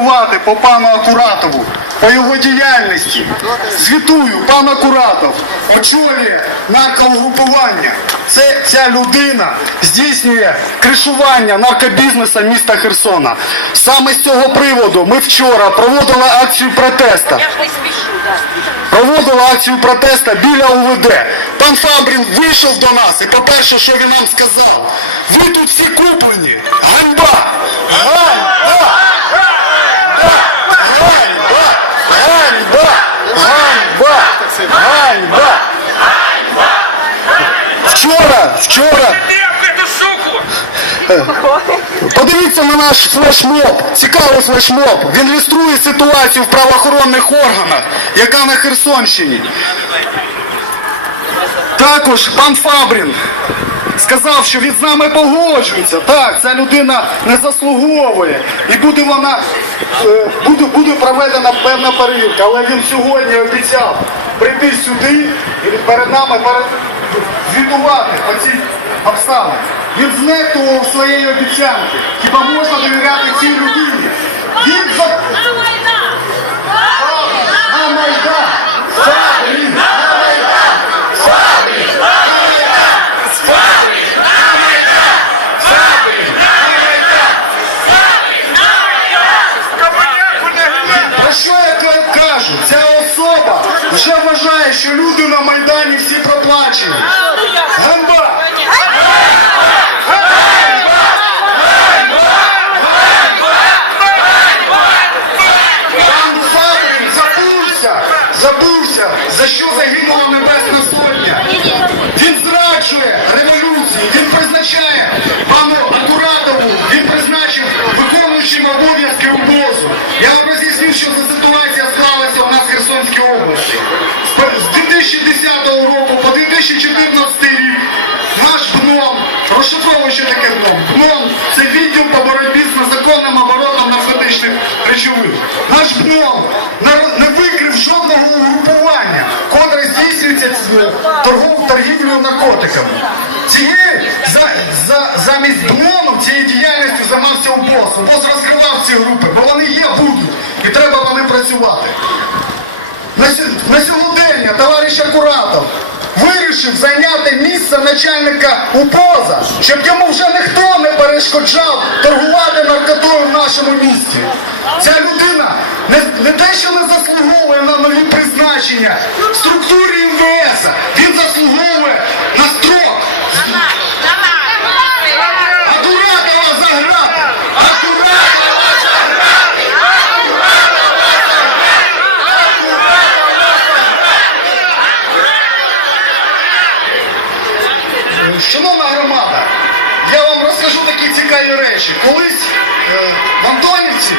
Звітувати по пану Акуратову, по його діяльності. Звітую, пан Акуратов очолює наркоугрупування. Це ця людина здійснює кришування наркобізнесу міста Херсона. Саме з цього приводу ми вчора проводили акцію протесту. Проводили акцію протесту біля УВД. Пан Фабрін вийшов до нас і, по-перше, що він нам сказав? Ви тут всі куплені. Ганьба! Ганьба! Ганьба! Ганьба! Ганьба! Вчора, вчора, подивіться на наш флешмоб, цікавий флешмоб. Він ілюструє ситуацію в правоохоронних органах, яка на Херсонщині. Також пан Фабрін сказав, що він з нами погоджується. Так, ця людина не заслуговує. І буде вона е, буде, буде проведена певна перевірка. Але він сьогодні обіцяв прийти сюди і перед нами перед, звітувати по цій обставині. Він знехтував своєї обіцянки. Хіба можна довіряти цій людині? Він за На Майдан! на Майдан! Фабрін! На Майдан! Фабрін! На Майдан! Фабрін! На Майдан! Фабрін! На Майдан! Про що я ка- кажу? Ця особа вже вважає, що люди на Майдані всі проплачені. Ганьба! Пан забувся, забувся, за що загинула Небесна Сотня. Він зраджує революції, він призначає пану Акуратову, він призначив виконуючим обов'язки УБОЗу. Я роз'ясню, що за ситуація 2014 рік наш БНОМ, розшифровує, що таке БНОМ. БНОМ – це відділ по боротьбі з незаконним оборотом наркотичних речовин. Наш БНОМ не- викрив жодного угрупування, котре здійснюється ц- торгов торгівлею наркотиками. Цієї за, за, замість БНОМу цією діяльністю займався УБОС. УБОС розкривав ці групи, бо вони є, будуть, і треба вони працювати. На, на сьогодення товариш Акуратов вирішив зайняти місце начальника УПОЗа, щоб йому вже ніхто не перешкоджав торгувати наркотою в нашому місті. Ця людина не, не те, що не заслуговує на нові призначення в структурі МВС, він заслуговує на строк. Акуратова заграти! Акуратова заграти! Шановна громада, я вам розкажу цікаві речі. Колись е, в Антонівці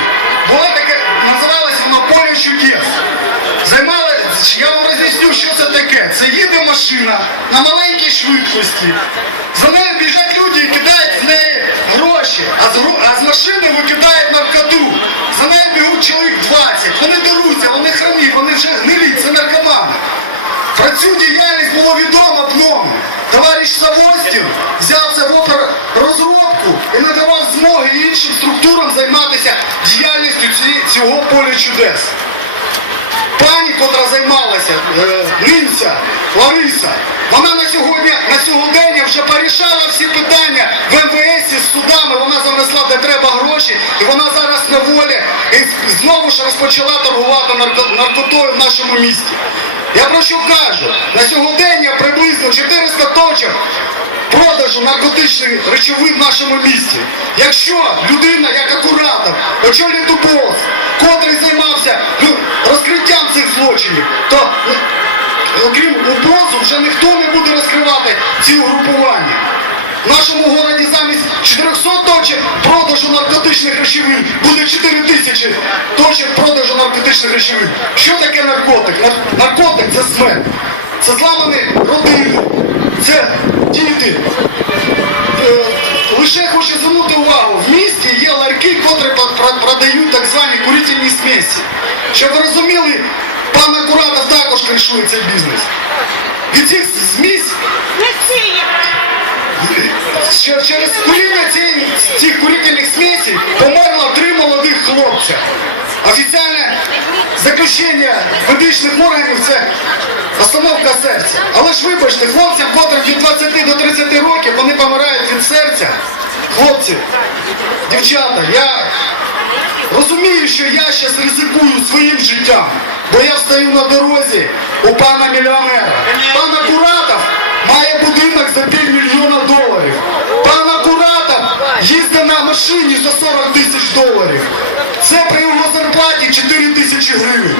була таке, називалося воно поле чудес. Займали, я вам роз'ясню, що це таке. Це їде машина на маленькій швидкості. За нею біжать люди і кидають в неї гроші, а з, а з машини викидають наркоту. За нею бігуть чоловік 20. Вони деруться, вони хромі, вони вже гнилі, це наркомани. Про цю діяльність було відомо дном. Товариш Савостін і надавав змоги іншим структурам займатися діяльністю цього поля чудес. Пані, котра займалася, е, Нинця, Лариса, вона на сьогодні, на сьогодення вже порішала всі питання в МВС з судами, вона занесла, де треба гроші, і вона зараз на волі і знову ж розпочала торгувати наркотою в нашому місті. Я про що кажу? На сьогодення приблизно 400 точок продажу наркотичних речовин в нашому місті. Якщо людина, як акуратор, очолює ДУБОС, котрий займався ну, цих злочинів, то ну, окрім УБОСу вже ніхто не буде розкривати ці угрупування. В нашому городі замість 400 точок продажу наркотичних речовин буде 4 тисячі точок продажу наркотичних речовин. Що таке наркотик? Наркотик це смерть. Це зламані родини, це діти. Лише хочу звернути увагу, в місті є ларьки, котрі про- про- продають так звані курительні смесі. Щоб ви розуміли, пан Акуратов також кришує цей бізнес. Від цих змісь через куріння цих курительних смесей померло три молодих хлопця. Офіціальне заключення медичних органів це остановка серця. Але ж вибачте, хлопцям, котрим від 20 до 30 років, вони помирають від серця. Хлопці, дівчата, я розумію, що я зараз ризикую своїм життям, бо я встаю на дорозі у пана мільйонера. Пан Акуратов має будинок за півмільйона доларів. Пан Акуратов їздить машині за 40 тисяч доларів. Це при його зарплаті 4 тисячі гривень.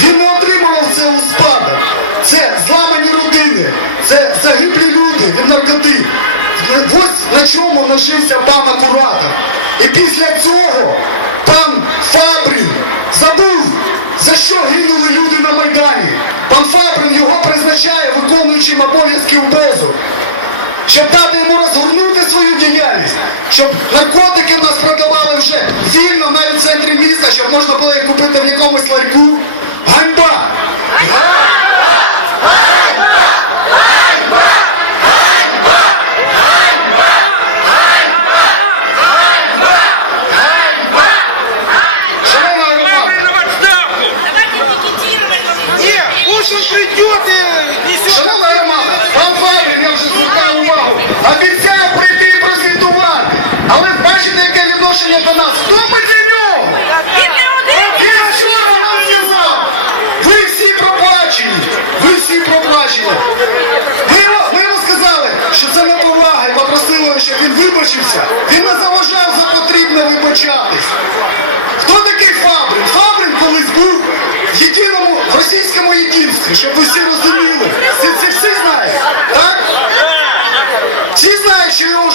Він не отримував це у спадок. Це зламані родини, це загиблі люди від наркоти. Ось на чому нажився пан Акуратов. І після цього пан Фабрін забув, за що гинули люди на Майдані. Пан Фабрін його призначає виконуючим обов'язки УБЕЗу. Щоб дати йому розгорнути свою діяльність, щоб наркотики в нас продавали вже вільно навіть в центрі міста, щоб можна було їх купити в якомусь ларьку. Ганьба!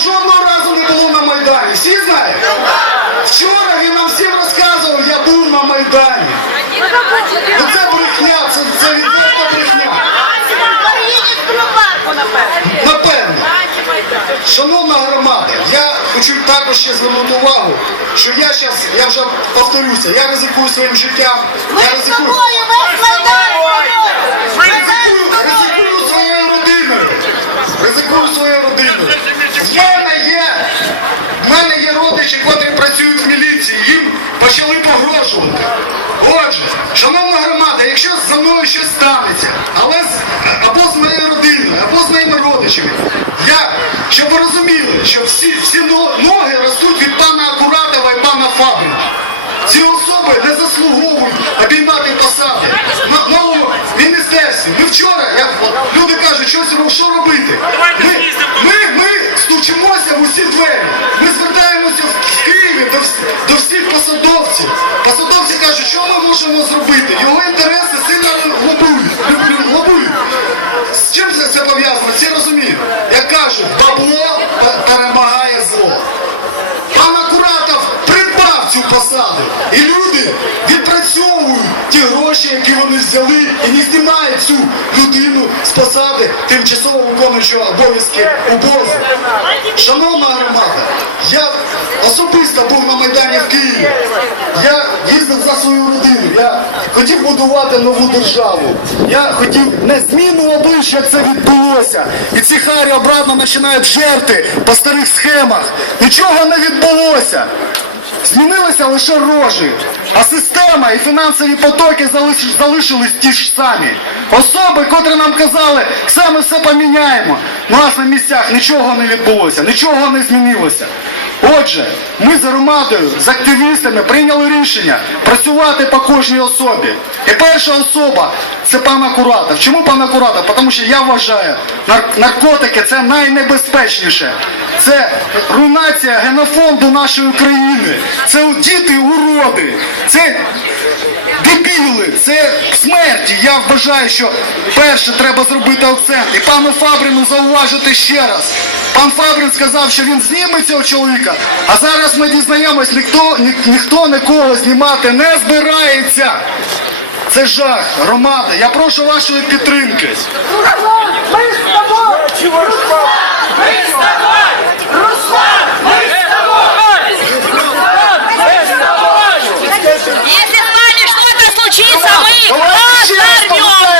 Жодного разу не було на Майдані. Всі знають? Вчора він нам всім розказував, я був на Майдані. Ну це брехня, це, це відверта брехня. Напевно. Шановна громада, я хочу також ще звернути увагу, що я зараз, я вже повторюся, я ризикую своїм життям, я ризикую, весь Майдан. ризикую, ризикую своєю родиною. Ризикую своєю родиною. Мене є, в мене є родичі, котрі працюють в міліції, їм почали погрожувати. Отже, шановна громада, якщо за мною щось станеться, але з, або з моєю родиною, або з моїми родичами, я, щоб ви розуміли, що всі, всі ноги ростуть від пана Акуратова і пана Фабрина. Ці особи не заслуговують обіймати посади на новому міністерстві. Ми вчора, я, люди кажуть, щось що робити. Ми, ми стучимося в усі двері. Ми звертаємося в Києві до, до всіх посадовців. Посадовці кажуть, що ми можемо зробити. Його інтереси сильно глобують. З чим це, все пов'язано? Всі розуміють. Як кажуть, бабло перемагає зло. Цю посаду. І люди відпрацьовують ті гроші, які вони взяли, і не знімають цю людину з посади тимчасово виконуючого обов'язки УБОЗу. Шановна громада, я особисто був на Майдані в Києві. Я їздив за свою родину. Я хотів будувати нову державу. Я хотів не зміну обличчя, це відбулося. І ці харі обратно починають жерти по старих схемах. Нічого не відбулося. Змінилися лише рожі, а система і фінансові потоки залиш- залишились ті ж самі. Особи, котрі нам казали, ми все поміняємо. У нас на місцях нічого не відбулося, нічого не змінилося. Отже, ми з громадою, з активістами прийняли рішення працювати по кожній особі. І перша особа це пан Акуратов. Чому пан Акуратов? Тому що я вважаю, наркотики це найнебезпечніше. Це руйнація генофонду нашої країни. Це діти уроди. Це дебіли, це смерті. Я вважаю, що перше треба зробити акцент. І пану Фабрину зауважити ще раз. Пан Фабрин сказав, що він зніме цього чоловіка, а зараз ми дізнаємось, ніхто, ні, ніхто нікого знімати не збирається. Це жах, громада. Я прошу вашої підтримки. Ми з тобою. Руслан, ми з тобою. Руслан, ми з тобою. she бояться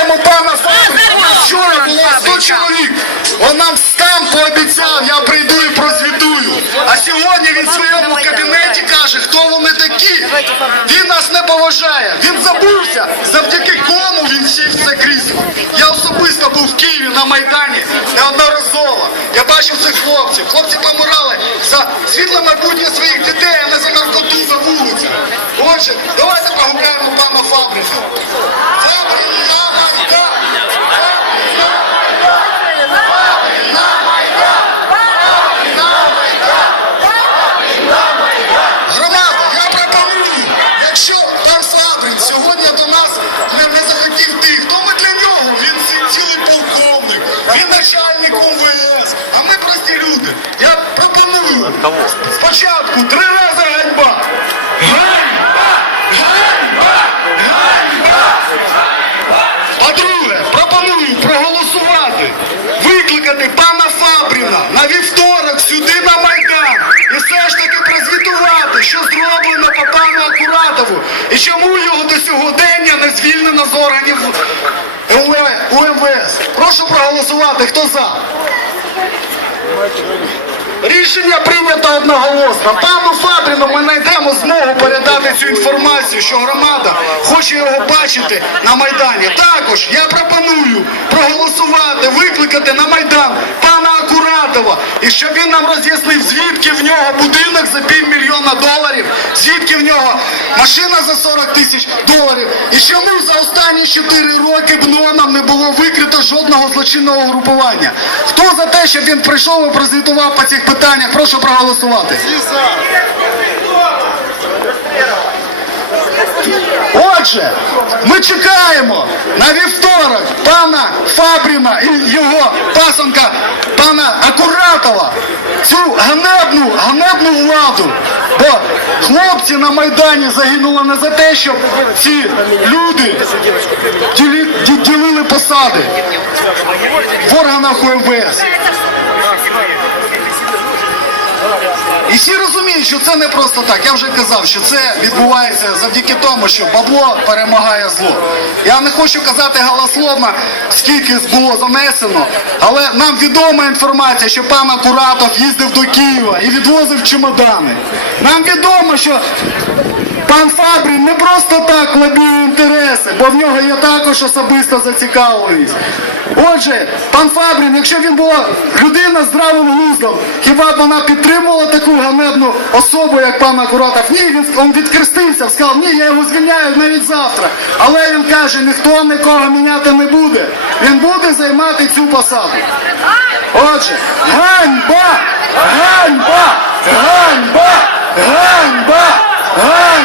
ми озорвем! Вчора було 100 чоловік. Он нам сам пообіцяв, я прийду і прозвітую. А сьогодні він в своєму кабінеті каже, хто вони такі. Він нас не поважає. Він забувся, завдяки кому він сів це крісло. Я особисто був в Києві на Майдані неодноразово. Я бачив цих хлопців. Хлопці помирали за світле майбутнє своїх дітей, а не за наркоту за вулицю. Отже, давайте погубляємо пана Фабрика. Спочатку три рази ганьба. Ганьба! Ганьба! Ганьба! По-друге, пропоную проголосувати, викликати пана Фабріна на вівторок сюди на Майдан і все ж таки прозвітувати, що зроблено по пану Акуратову і чому його до сьогодення не звільнено з органів УМВС. Прошу проголосувати. Хто за? Рішення прийнято одноголосно. Пану Фабріну ми знайдемо змогу передати цю інформацію, що громада хоче його бачити на Майдані. Також я пропоную проголосувати, викликати на Майдан пана Акуратова, і щоб він нам роз'яснив, звідки в нього будинок за півмільйона доларів, звідки в нього машина за 40 тисяч доларів, і чому за останні 4 роки БНО не було викрито жодного злочинного групування. Хто за те, щоб він прийшов і прозвітував по цих питаннях, прошу проголосувати. Отже, ми чекаємо на вівторок пана Фабріна і його пасанка пана Акуратова. Цю ганебну, ганебну владу. Бо хлопці на Майдані загинули не за те, щоб ці люди ділили посади в органах УМВС. Всі розуміють, що це не просто так. Я вже казав, що це відбувається завдяки тому, що бабло перемагає зло. Я не хочу казати голословно, скільки було занесено, але нам відома інформація, що пан Акуратов їздив до Києва і відвозив чемодани. Нам відомо, що пан Фабрін не просто так лобіє інтереси, бо в нього є також особиста зацікавленість. Отже, пан Фабрін, якщо він була людина здравим глуздом, хіба б вона підтримувала таку ганебну особу, як пан Акуратов? Ні, він, відкрестився, сказав, ні, я його звільняю навіть завтра. Але він каже, ніхто нікого міняти не буде. Він буде займати цю посаду. Отже! Ганьба! Ганьба! Ганьба! Ганьба! Ганьба!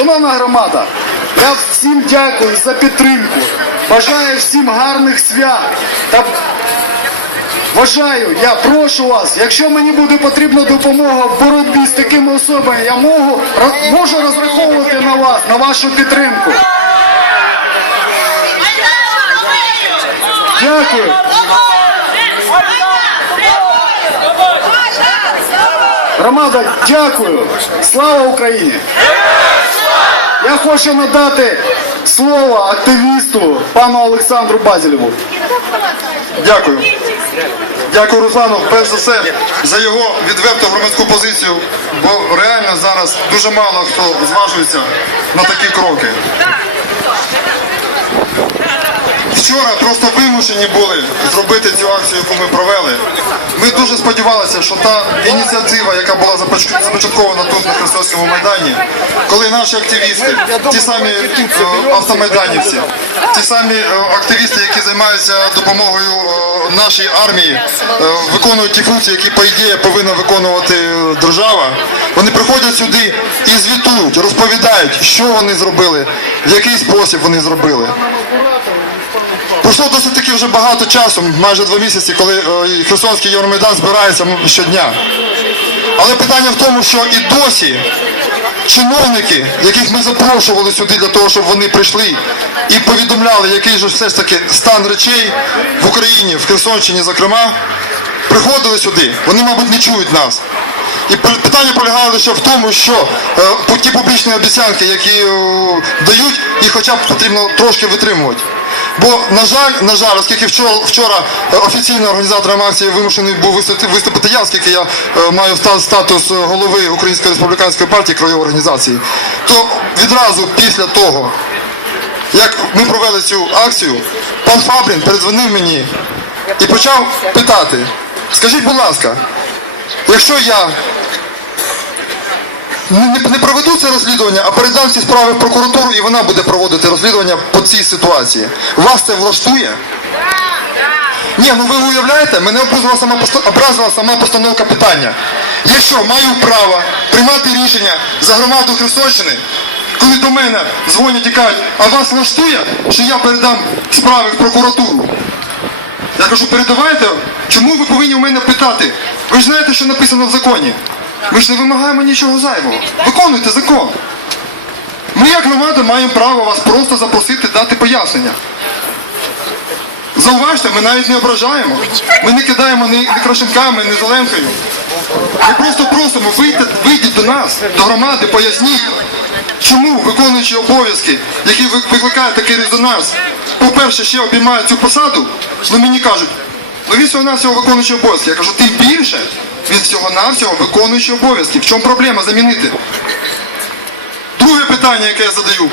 Шановна громада, я всім дякую за підтримку. Бажаю всім гарних свят. Та вважаю, я прошу вас, якщо мені буде потрібна допомога в боротьбі з такими особами, я можу, можу розраховувати на вас, на вашу підтримку. Дякую. Громада, дякую. Слава Україні! Я хочу надати слово активісту пану Олександру Базілєву. Дякую. Дякую Руслану, перш за все, за його відверту громадську позицію, бо реально зараз дуже мало хто зважується на такі кроки. Вчора просто вимушені були зробити цю акцію, яку ми провели. Ми дуже сподівалися, що та ініціатива, яка була започаткована тут на Христовському майдані, коли наші активісти, ті самі е, автомайданівці, ті самі е, активісти, які займаються допомогою е, нашій армії, виконують ті функції, які по ідеї повинна виконувати держава, вони приходять сюди і звітують, розповідають, що вони зробили, в який спосіб вони зробили. Пройшло досить таки вже багато часу, майже два місяці, коли е, Херсонський Євромайдан збирається щодня. Але питання в тому, що і досі чиновники, яких ми запрошували сюди для того, щоб вони прийшли і повідомляли, який же все ж таки стан речей в Україні, в Херсонщині, зокрема, приходили сюди. Вони, мабуть, не чують нас. І питання полягає лише в тому, що е, ті публічні обіцянки, які е, дають, їх хоча б потрібно трошки витримувати. Бо, на жаль, на жаль, оскільки вчора, вчора е, офіційно організатором акції вимушений був виступити, виступити я, оскільки я е, маю статус е, голови Української республіканської партії краєвої організації, то відразу після того, як ми провели цю акцію, пан Фабрін передзвонив мені і почав питати: скажіть, будь ласка, якщо я не, проведу це розслідування, а передам ці справи в прокуратуру, і вона буде проводити розслідування по цій ситуації. Вас це влаштує? Ні, ну ви уявляєте, мене образила сама, образила сама постановка питання. Я що, маю право приймати рішення за громаду Херсонщини, коли до мене дзвонять і кажуть, а вас влаштує, що я передам справи в прокуратуру? Я кажу, передавайте, чому ви повинні у мене питати? Ви ж знаєте, що написано в законі. Ми ж не вимагаємо нічого зайвого. Виконуйте закон. Ми, як громада, маємо право вас просто запросити дати пояснення. Зауважте, ми навіть не ображаємо. Ми не кидаємо ні, крашенками, ні зеленкою. Ми просто просимо, вийдіть, вийдіть до нас, до громади, поясніть, чому виконуючі обов'язки, які ви- викликають такий резонанс, по-перше, ще обіймають цю посаду, ну мені кажуть, ну він всього-навсього виконуючий обов'язки. Я кажу, тим більше він всього-навсього виконуючий обов'язки. В чому проблема замінити? Друге питання, яке я задаю.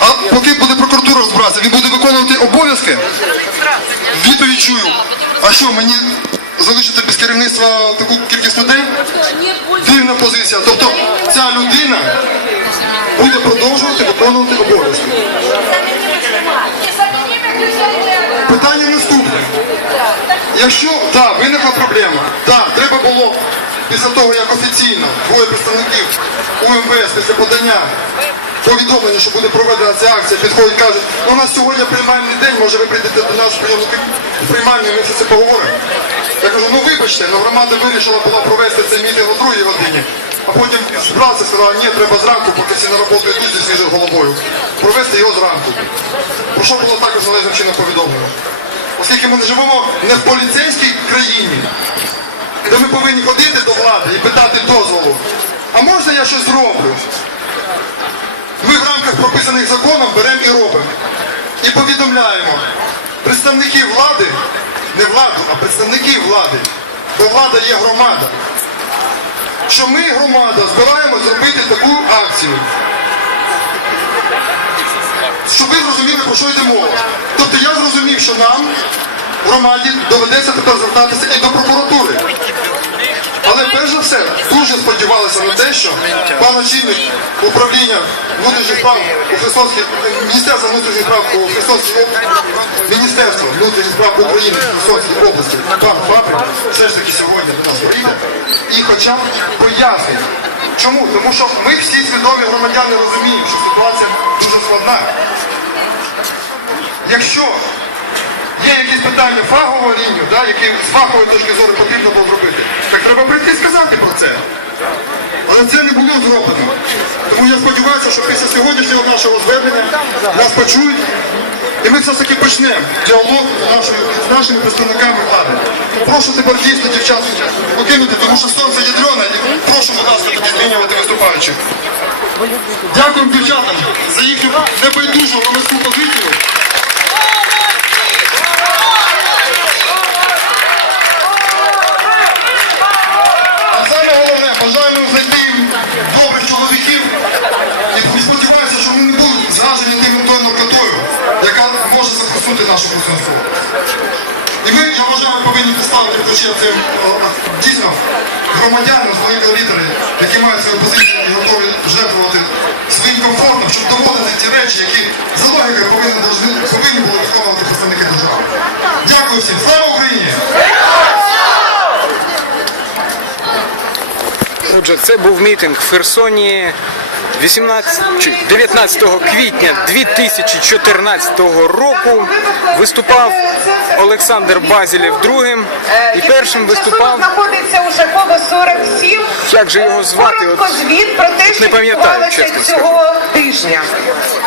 А поки буде прокуратура розбиратися, він буде виконувати обов'язки? Відповідь чую. А що, мені залишити без керівництва таку кількість людей? Дивна позиція. Тобто ця людина буде продовжувати виконувати обов'язки. Питання наступне. Якщо так, виникла проблема, так, треба було після того, як офіційно двоє представників УМВС після подання повідомлення, що буде проведена ця акція, підходять, кажуть, ну у нас сьогодні приймальний день, може ви прийдете до нас в в ми все це поговоримо. Я кажу, ну вибачте, ну громада вирішила була провести цей мітинг о другій годині, а потім збрався, сказала, ні, треба зранку, поки всі на роботу йдуть зі свіжою головою, провести його зранку. Про що було також належним чином повідомлено. Оскільки ми не живемо не в поліцейській країні, де ми повинні ходити до влади і питати дозволу. А можна я щось зроблю? Ми в рамках прописаних законом беремо і робимо. І повідомляємо представників влади, не владу, а представників влади, бо влада є громада. Що ми, громада, збираємо зробити таку акцію. Щоб ви зрозуміли, про що йде мова. Тобто я зрозумів, що нам, громаді, доведеться тепер звертатися і до прокуратури. Але перш за все, дуже сподівалися на те, що пан очільник управління внутрішніх справ у Херсонській, Міністерства внутрішніх справ у області, Міністерство внутрішніх справ України в Херсонській області, пан Фабрик, все ж таки сьогодні до нас прийде і хоча б пояснить. Чому? Тому що ми всі свідомі громадяни розуміємо, що ситуація дуже складна. Якщо є якісь питання фахового рівня, да, які з фахової точки зору потрібно було зробити, так треба прийти і сказати про це. Але це не було зроблено. Тому я сподіваюся, що після сьогоднішнього нашого звернення нас почують, і ми все ж таки почнемо діалог з нашими, з нашими представниками влади. Прошу тепер дійсно дівчат покинути, тому що сонце ядрене, і прошу, будь ласка, змінювати виступаючих. Дякую дівчатам за їхню небайдужу громадську позицію. І ми, я вважаю, повинні поставити плече цим дійсно громадянам з великої літери, які мають свою позицію і готові жертвувати своїм комфортом, щоб доводити ті речі, які за логікою повинні, повинні були виконувати представники держави. Дякую всім. Слава Україні! Отже, це був мітинг в Херсоні 18, чи 19 квітня 2014 року. Виступав Олександр Базілєв другим і першим виступав. знаходиться у Жакова 47. Як же його звати? От звіт про те, що не пам'ятаю, чесно цього тижня.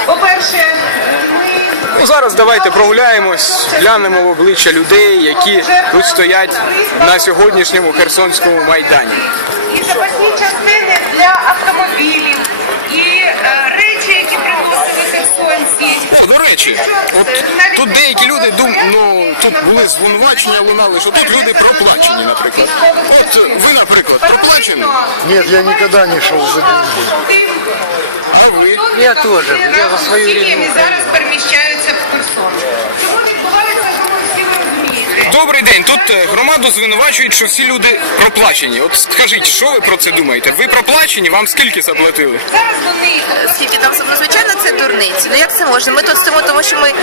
По-перше, Ну, зараз давайте прогуляємось, глянемо в обличчя людей, які тут стоять на сьогоднішньому Херсонському майдані. і запасні частини для автомобілів, і е, речі, які приносили Херсонці. О, до речі, от тут деякі люди дум, ну тут були звинувачення лунали, що тут люди проплачені, наприклад. От ви, наприклад, проплачені, Нет, я никогда не шел за деньги. а ви? Я тоже. Я за свою рідну зараз переміщаються в Херсон. Тому відбувається, що ви всі розумієте. Добрий день. Тут е, громаду звинувачують, що всі люди проплачені. От скажіть, що ви про це думаєте? Ви проплачені? Вам скільки заплатили? Зараз вони Скільки там звичайно це дурниці. Ну як це можна? Ми тут стоїмо, тому що ми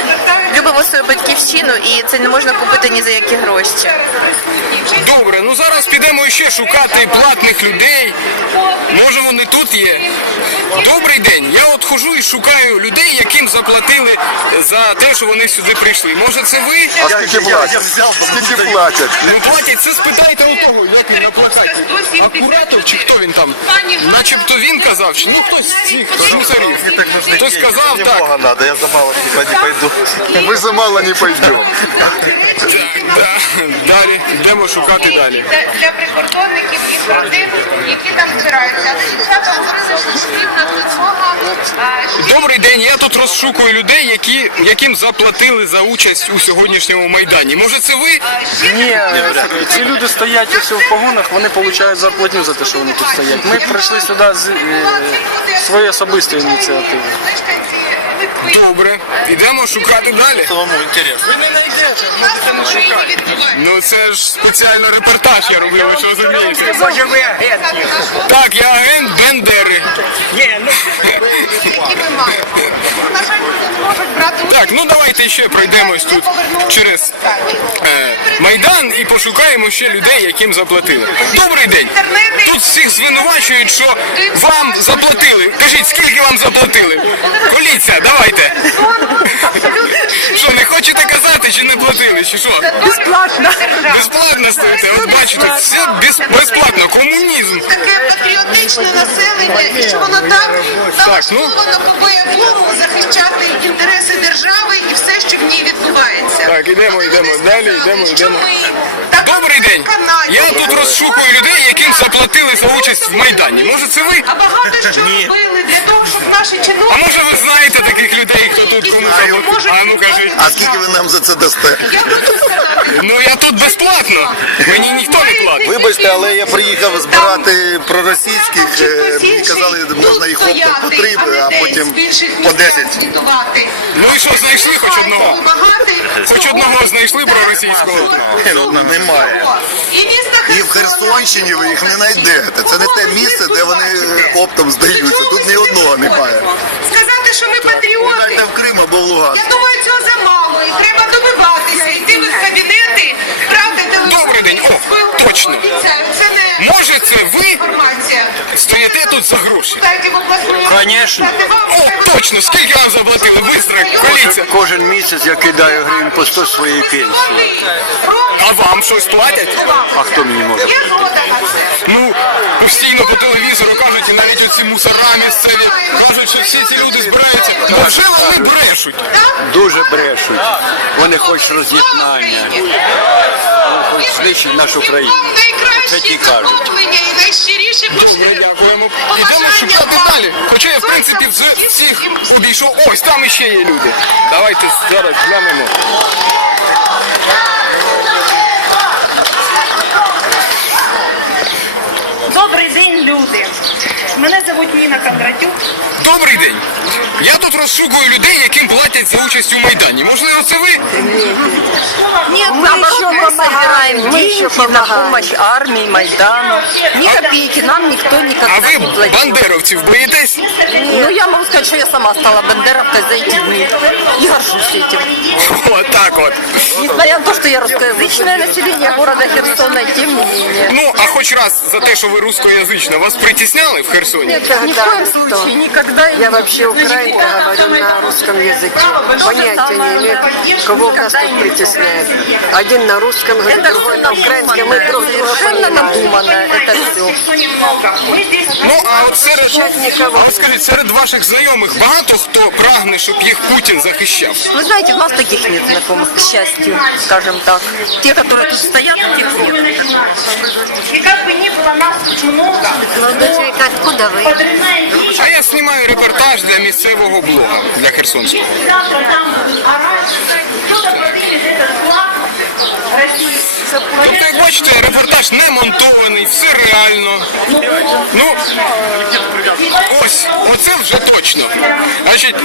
любимо свою батьківщину і це не можна купити ні за які гроші. Добре, ну зараз підемо ще шукати платних людей. Може вони тут є. Добрий день. Я от хожу і шукаю людей, яким заплатили за те, що вони сюди прийшли. Може це ви? А скільки платять? Скільки платять? Не платять, це спитайте у того, як він на плакаті. А куратор чи хто він там? Начебто він казав, чи ну хтось з цих слюсарів. Хтось сказав так. надо, я за мало не пойду. Мы за мало не пойдем. Так, да. Далі йдемо шукати далі. для, для прикордонників і родин, які там збираються. Але дівчата говорили, що потрібна допомога. а, що Добрий день. Я тут розшукую людей, які яким заплатили за участь у сьогоднішньому майдані. Може, це ви? Ні, ці люди стоять ось в погонах, вони отримують зарплатню за те, що вони тут стоять. Ми прийшли сюди з е, своєї особистої ініціативи. Добре, ідемо шукати далі. Самому интересно. в Україні відбувається. Ну це ж спеціально репортаж я робив, ви що розумієте? Може ви агент? Так, я агент Бендери. Ні, ну які ми маємо. На жаль, люди не можуть брати участь. Так, ну давайте ще пройдемось тут через е, майдан і пошукаємо ще людей, яким заплатили. Добрий день. Тут всіх звинувачують, що вам заплатили. Кажіть, скільки вам заплатили? Коліться, давайте. Що, не хочете казати, чи не платили, чи що? Безплатно. Безплатно стоїте, от бачите, все без, безплатно, комунізм. Таке патріотичне населення, і що воно так налаштовано по захищати інтереси держави і все, що в ній відбувається. Так, ідемо, йдемо далі, йдемо, йдемо. Добрий день. Я тут розшукую людей, яким заплатили за участь в Майдані. Може це ви? А багато що робили для того, щоб наші чиновники... А може ви знаєте таких людей, хто тут кому заплатив? А ну кажіть. А скільки ви нам за це дасте? Я хочу сказати, Ну я тут безплатно. Мені ніхто не платить. Вибачте, але я приїхав збирати проросійських. е, Мені казали, оптом по три, а потім по 10. Ну і що, знайшли хоч одного? Хоч одного знайшли проросійського? Немає. І в Херсонщині ви їх не знайдете. Це не те місце, де вони е, оптом здаються. Тут ні одного немає. Сказати, що ми патріоти. знаєте, в Крим або в Луганськ. Я думаю, цього замало. І треба добиватися, йти в їх кабінети, правда, Добрий день. О, точно. Це не Може це ви інформація. стоїте тут за гроші? В Конечно. О, точно, скільки вам заплатили? Бистро, коліться. Кожен місяць я кидаю гривень по 100 своєї пенсії. А вам щось платять? А хто мені може? Я згода на це. Ну, постійно по телевізору кажуть, і навіть оці мусора місцеві брешуть? Дуже брешуть. Вони хочуть роз'єднання. Вони хочуть знищити нашу країну. Це ті кажуть. Добре, дякуємо. Ідемо шукати далі. Хоча я, в принципі, з всіх обійшов. Ось там іще є люди. Давайте зараз глянемо. Добрий день, люди. Мене звуть Ніна Кондратюк. Добрий день. Я тут розшукую людей, яким платять за участь у Майдані. Можливо, це ви? Нет, наоборот, мы собираем деньги на помощь армии, Майдану. Ни копейки нам никто А никогда ви не платил. бандеровців боїтесь? Ну, я могу сказать, что я сама стала бандеровкой за эти дни. И горжусь этим. От так от. Несмотря на то, что я русскоязычное население города Херсона, тем не менее. Ну, а хоч раз за те, що ви русскоязична, вас притісняли в Херсоні? Ни в коем случае, никогда. Я вообще украинка, говорю на русском языке. Понятия не имею, кого нас тут притесняет. Один на русском говорит, Это другой все на украинском, мы друг друга совершенно понимаем. надуманно это все. Ну, а от серед, Захищати нікого. а от скажіть, серед ваших знайомих багато хто прагне, щоб їх Путін захищав? Вы знаете, у нас таких нет знакомых, к счастью, скажем так. Те, которые тут стоят, а тех нет. И как бы ни было этого нас тут много. Молодой человек, откуда вы? Подрывная деятельность. А я знімаю репортаж для місцевого блога для Херсонського. Завтра там. Тобто, як бачите, репортаж не монтований, все реально. Ну, ось, оце вже точно. Значить,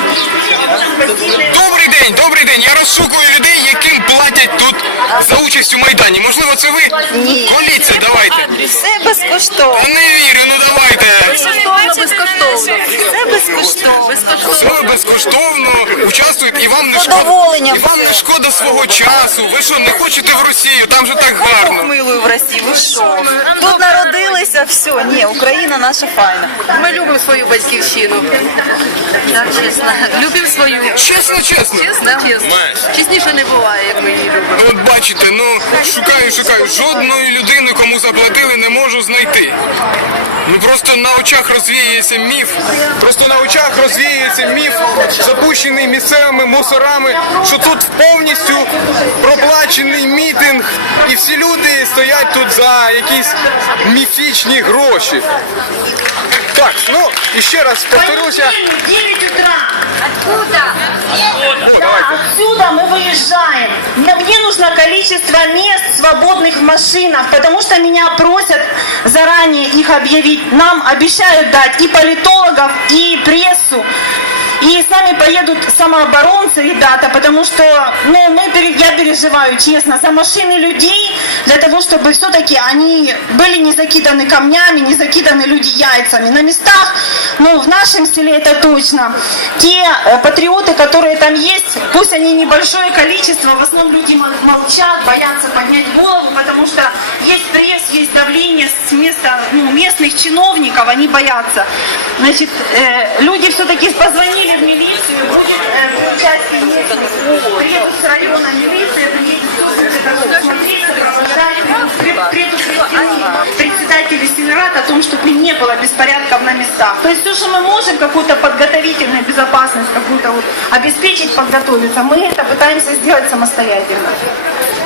добрий день, добрий день. Я розшукую людей, яким за участь у Майдані. Можливо, це ви? Ні. Коліться, давайте. Все безкоштовно. Та не вірю, ну давайте. Безкоштовно, безкоштовно. Все безкоштовно. Безкоштовно. Все безкоштовно участвують і вам не шкода. задоволенням І вам не шкода свого часу. Ви що, не хочете в Росію? Там же так гарно. Милую в Росії, ви що? Тут народилися, все, ні, Україна наша файна. Ми любимо свою батьківщину. Так, чесно. Любимо свою. Чесно, чесно. Чесно, чесно. Чесніше не буває, як ми її любимо. Ну, От бачите, ну шукаю, шукаю. Жодної людини, кому заплатили, не можу знайти. Ну просто на очах розвіється міф. Просто на очах розвіється міф, запущений місцевими мусорами, що тут повністю проплачений мітинг, і всі люди стоять тут за якісь міфічні гроші. Так, ну і ще раз повторюся. Понедельник, 9 утра. Откуда? Да, отсюда мы выезжаем. Мне, мне нужно количество мест свободных в машинах, потому что меня просят заранее их объявить. Нам обещают дать и политологов, и прессу. И с нами поедут самооборонцы, ребята, потому что ну, мы, я переживаю, честно, за машины людей, для того, чтобы все-таки они были не закиданы камнями, не закиданы люди яйцами. На местах, ну, в нашем селе это точно. Те э, патриоты, которые там есть, пусть они небольшое количество, в основном люди мол- молчат, боятся поднять голову, потому что есть пресс, есть давление с места ну, местных чиновников, они боятся. Значит, э, люди все-таки позвонили в милицию, будет э, местных, приедут с района милиция, приедет всё будет это смотреть, сопровождать, пред- предупредили председателей Сенерат о том, чтобы не было беспорядков на местах. То есть все, что мы можем, какую-то подготовительную безопасность, какую-то вот обеспечить, подготовиться, мы это пытаемся сделать самостоятельно.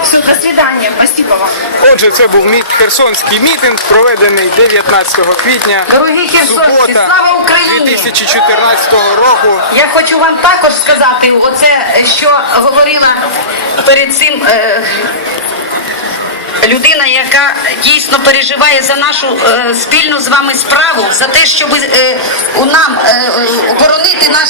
Все, до свидания, спасибо вам. Отже, це був херсонський мітинг, проведений 19 квітня. Дорогі херсонці, субота слава Україні! 2014 року. Я хочу вам також сказати, оце, що говорила перед цим е, людина, яка дійсно переживає за нашу е, спільну з вами справу, за те, щоб е, у нам е, е, оборонити наш.